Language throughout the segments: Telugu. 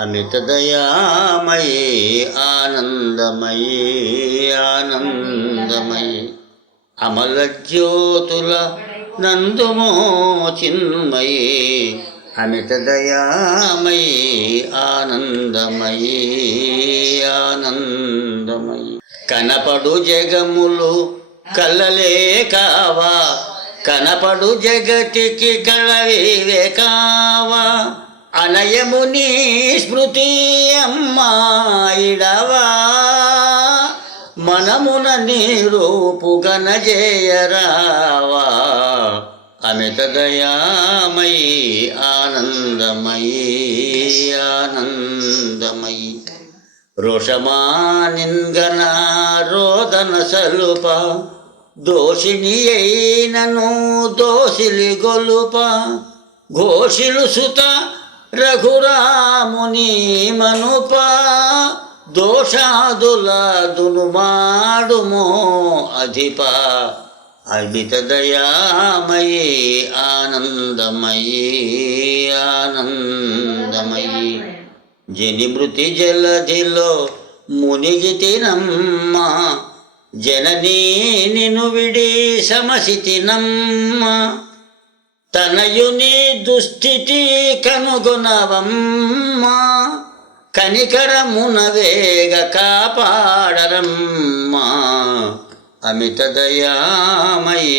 అమిత దయామయీ ఆనందమయీ ఆనందమయీ అమల జ్యోతుల నందుమో చిన్మయీ అమిత దయామయీ ఆనందమయీ ఆనందమయీ కనపడు జగములు కలలే కావా కనపడు జగతికి కళవివే కావా అనయముని స్మృతి అమ్మాయిడవా మనమున నీరూపు గణజేయరావా అమిత దయామయీ ఆనందమయీ ఆనందమయీ రోషమానిన్గన రోదన సలుప దోషిని అయినను దోషిలి గొలుప ఘోషిలు సుత రఘురాముని మనుప దోషాదుల దునుమాడుమో అధిప అమిత దయామయీ ఆనందమయీ ఆనందమయీ జనిమృతి జలధిలో మునిగితినమ్మ జననీ నిను విడి సమసితినమ్మ తనయుని దుస్థితి కనుగొనవమ్మ కనికరమున వేగ కాపాడరమ్మ అమిత దయామయీ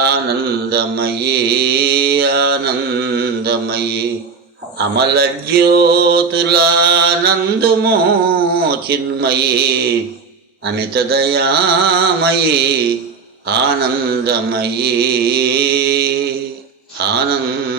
ఆనందమయీ ఆనందమయీ అమల జ్యోతుల నందుమో చిన్మయీ అమిత దయామయీ ఆనందమయీ ఆనంద